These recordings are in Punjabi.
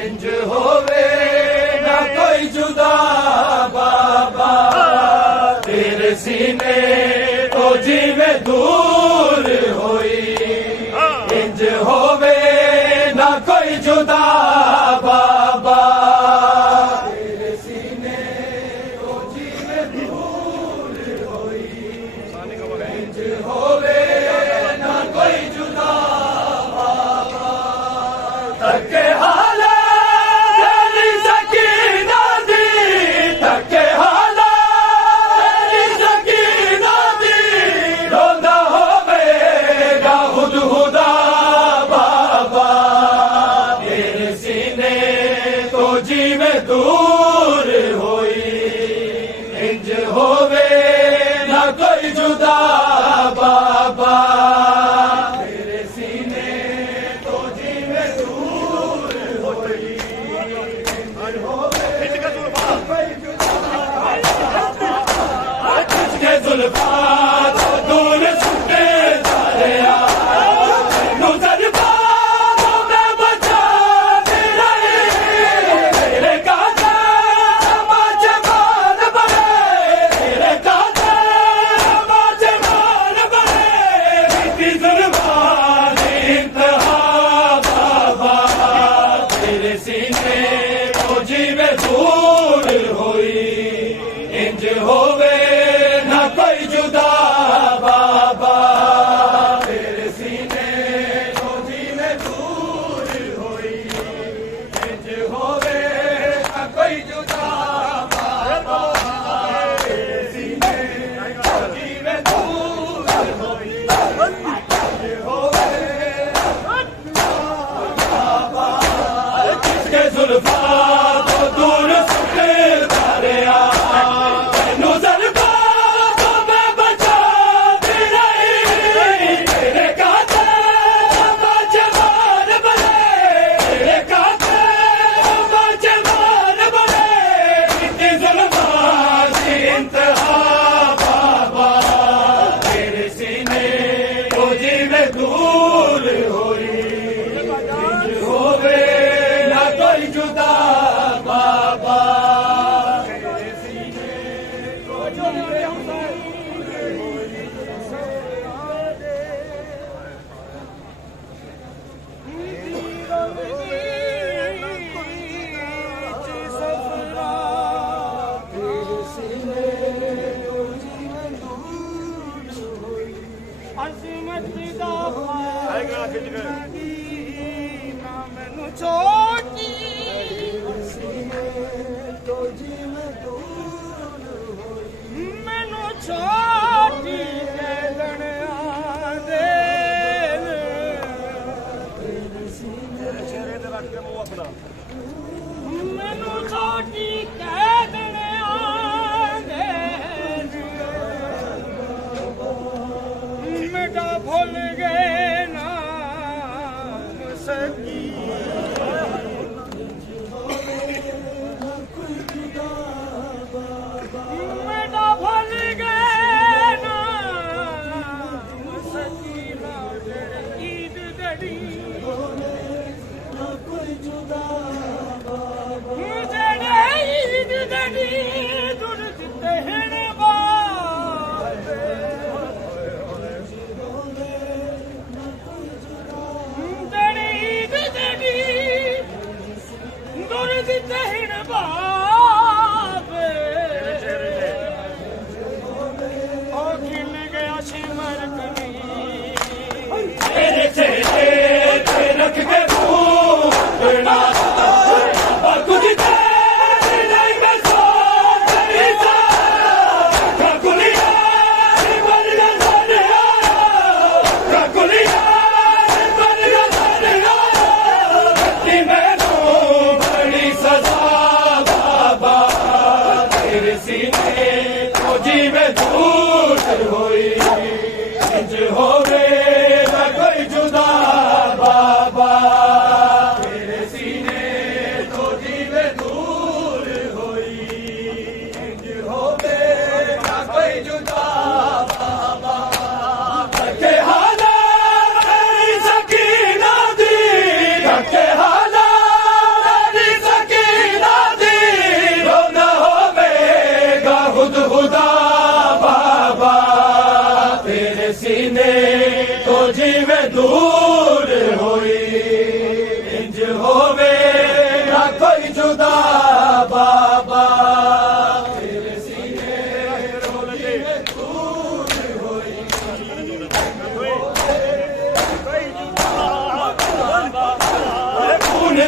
इंज होवे ना कोई जुदा बाबा तेरे सीने तो जीवे दूर होई इंज होवे ना कोई जुदा बाबा तेरे सीने तो जीवे दूर होई इंज होवे ना कोई जुदा बाबा तके हाला तेरी सकीना दी तके हाला तेरी सकीना दी रोंदा होवेगा हुदहुदा बाबा तेरे सीने तो जीवे दूर होई इंज होवे ना कोई जुदा बाबा तेरे सीने तो जीवे दूर होई इंज होवे ना कोई जुदा तुझके जुल्फा तो दूर छुटे दरिया नूज़र बाबों में बचा तेरा तेरे कांटे बाजे मान बने तेरे कांटे बाजे मान बने बीती जुल्फान इंतहा बाबा तेरे सीने तो जीवे दूर होई इंज होवे ना कोई जुदा बाबा तेरे सीने तो जीवे दूर होई इंज होवे ना कोई जुदा बाबा तेरे सीने तो जीवे दूर होई इंज होवे बाबा जिसके जुल्फा तो दूर सुटे दरिया नूज़र बाबों में बचा तेरा तेरे कांटे बाजे मान बने तेरे कांटे बाजे मान बने इतनी जुल्फान इंतहा बाबा तेरे सीने तो जीवे दूर होई इंज होवे ना कोई जुदा बाबा तेरे सीने तो जीवे मैनू छोटी मैनू छोटी मैनू छोटी कह देने मेरा भूल गए नाम सकी मेरा भूल गए नाम सकीना ईद दड़ी जड़े ईद दड़ी दुर जिते हैं बाबे जड़ी ईद दड़ी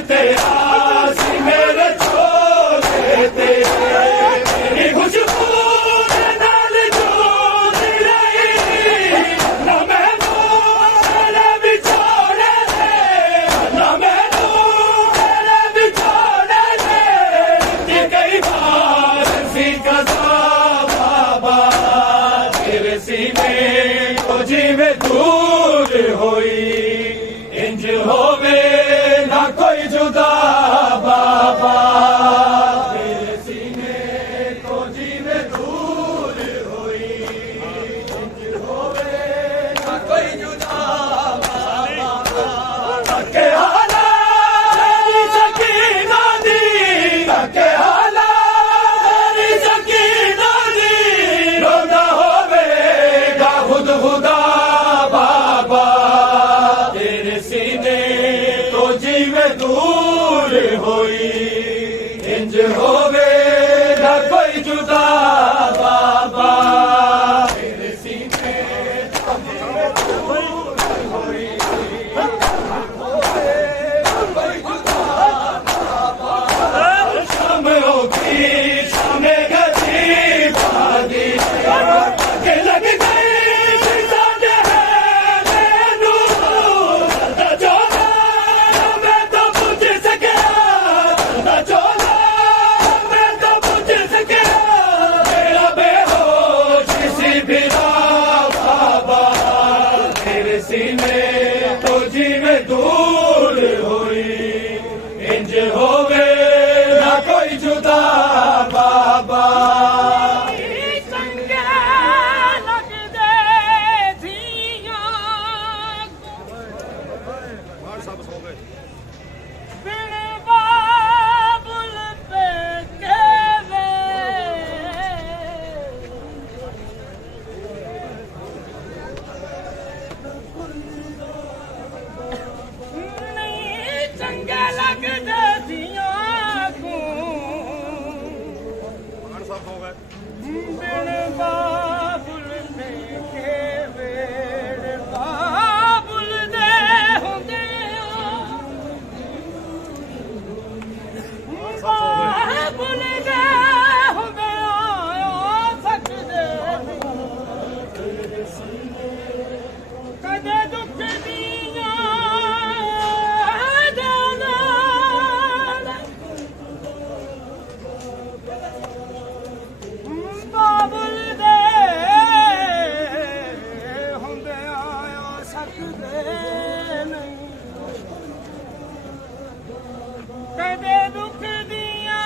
ਤੇਰਾ ਸੀ ਮੇਰੇ ਛੋਲੇ ਤੇ ਮੇਰੀ ਖੁਸ਼ਬੂ ਦੇ ਨਾਲ ਜੋੜੀ ਰਹੀ ਨਾ ਮੈਨੂੰ ਤੇਰੇ ਵਿਛੋੜੇ ਦੇ ਨਾ ਮੈਨੂੰ ਤੇਰੇ ਵਿਛੋੜੇ ਦੇ ਕਿ ਕਈ ਵਾਰ ਸੀ ਕਜ਼ਾ ਬਾਬਾ ਤੇਰੇ ਸੀਨੇ ਤੋਂ ਜਿਵੇਂ ਦੂਰ ਹੋਈ ਇੰਜ ਹੋਵੇ ਨਾ ਕੋਈ ਜੁਦਾ ਬਾਬਾ ਤੇਰੇ ਸੀਨੇ ਤੋਂ ਜਿਵੇਂ ਦੂਰ ਹੋਈ ਇੰਜ ਹੋਵੇ ਨਾ ਕੋਈ ਜੁਦਾ ਬਾਬਾ ਤੱਕੇ ਹਾਲਾ ਤੇਰੀ ਸਕੀਨਾ ਦੀ ਤੱਕੇ ਹਾਲਾ ਤੇਰੀ ਸਕੀਨਾ ਦੀ ਰੋਂਦਾ ਹੋਵੇਗਾ ਖੁਦ ਖੁਦਾ ਬਾਬਾ ਤੇਰੇ ਸੀਨੇ ਤੋਂ ਜਿਵੇਂ ਦੂਰ ਹੋਈ ਇੰਜ ਹੋਵੇ ਨਾ ਕੋਈ ਜੁਦਾ ਬਾਬਾ ਤੇਰੇ ਸੀਨੇ ਤੋਂ ਜਿਵੇਂ ਦੂਰ ਹੋਈ ਕੋਈ ਜੁਦਾ ਬਾਬਾ ਸ਼ਾਮ ਹੋ ਗਈ ਸ਼ਾਮੇ ਗਦੀ ਬਾਦੀ ਕਿ ਲੱਗ ਗਈ ਸਾਡੇ ਹੈ ਮੈਨੂੰ ਦਾ ਚੋਲਾ ਮੈਂ ਤਾਂ ਪੁੱਛ ਸਕਿਆ ਦਾ ਚੋਲਾ ਮੈਂ ਤਾਂ ਪੁੱਛ ਸਕਿਆ ਮੇਰਾ ਬੇਹੋਸ਼ ਸੀ ਫਿਰਾ ਬਾਬਾ ਤੇਰੇ ਸੀਨੇ ਤੋਂ ਜਿਵੇਂ ਦੂਰ ਹੋਈ ਇੰਜ ਹੋਵੇ ਨਾ ਕੋਈ ਜੁਦਾ ਬਾਬਾ ਚੰਗੇ ਲੱਗਦੇ ਧੀਆਂ ਬਿਨ ਬਾਬੁਲ ਤੇ ਕੇਵੇ ਨਹੀਂ ਚੰਗੇ ਲੱਗਦੇ ਧੀਆਂ ਕੋ ਬਿਨ ਬਾਬੁਲ ਤੇ ਕੇਵੇ ਬਾਬੁਲ ਦੇ ਹੁੰਦੇ ਬਾਬੁਲ ਦੇ ਹੁੰਦੇ ਆ ਸਕਦੇ ਕਦੇ ਦੁੱਖ ਦੀਆਂ ਬਾਬੁਲ ਦੇ ਹੁੰਦੇ ਆ ਸਕਦੇ ਨਹੀਂ ਕਦੇ ਦੁੱਖ ਦੀਆਂ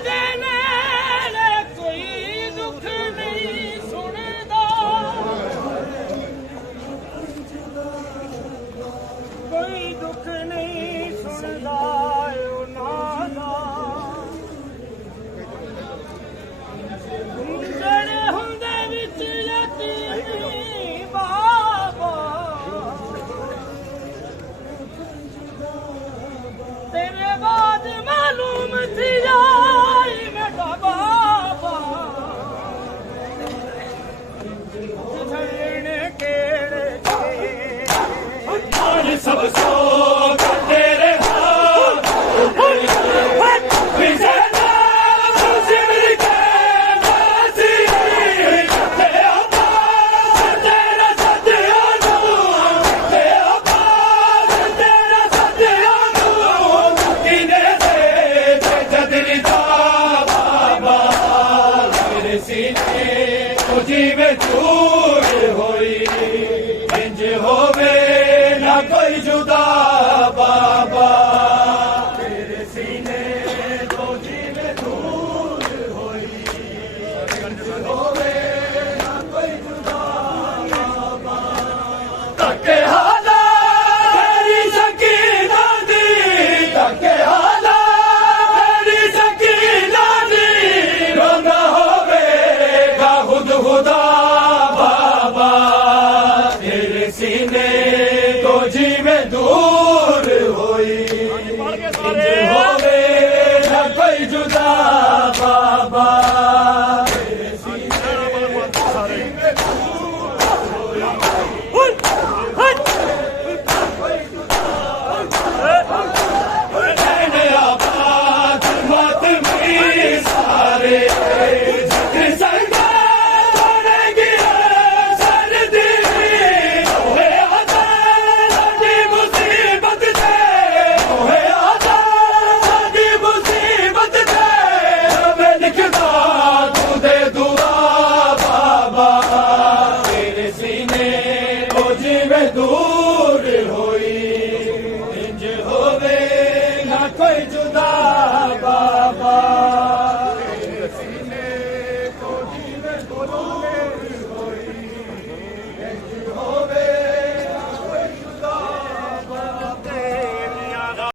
ਦੇ ਨਾਲ ਕੋਈ ਦੁੱਖ ਨਹੀਂ ਸੁਣਦਾ ਕੋਈ ਦੁੱਖ ਨਹੀਂ ਸੁਣਦਾ ਉਹਨਾਂ ਦਾ ਜਿਹੜੇ ਹੁੰਦੇ ਵਿੱਚ ਯਤੀਮੀ ਬਾਬਾ ਤੇਰੇ ਬਾਅਦ ਮਾਲੂਮ ਥੀ ਜਾਈ ਮੇਰਾ ਬਾਬਾ ਛੜਨੇ ਕਿਹੜੇ ਜਾਨ ਸਭ ਸੋ ਤੇਰੇ ਹਾਥ ਵਿਜੇ ਸਿਮਰ ਕੇ ਨਾਸੀ ਤੇ ਆਪਾ ਤੇਰਾ ਸਤਿਆ ਨੂੰ ਤੇ ਆਪਾ ਤੇਰਾ ਸਤਿਆ ਨੂੰ ਕਿਨੇ ਦੇ ਜਦਰੀ ਦਾ ਬਾਬਾ ਤੇਰੇ ਸੀਨੇ ਤੋਂ ਜਿਵੇਂ ਦੂਰ ਹੋਈ ਇੰਜ ਹੋਵੇ ਨਾ ਕੋਈ ਜੁਦਾ कोई जुदा